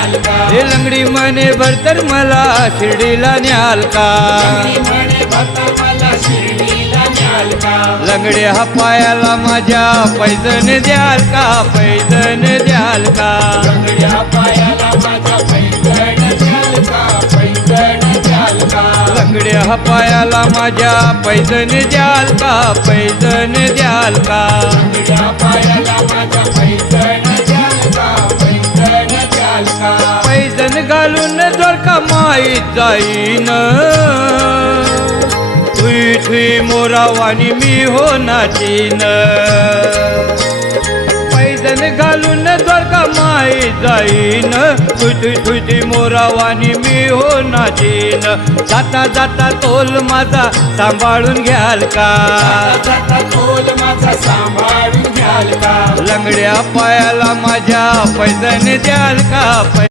हे लंगडी म्हणे भरतर मला शिर्डीला न्याल का लंगड्या हा पायाला माझ्या पैजण द्याल का पैजण द्याल का लंगड्या हा पायाला माझ्या पैजण द्याल का पैजण द्याल का पैजण घालून दोडका माहीत जाईन थुई थुई मोरावानी मी हो नाचीन पैजण घालून दोडका माहीत जाईन थुई थुई थुई मोरावानी मी हो नाचीन जाता जाता तोल माझा सांभाळून घ्याल का लंगड्या पायाला माझ्या पैजण द्याल का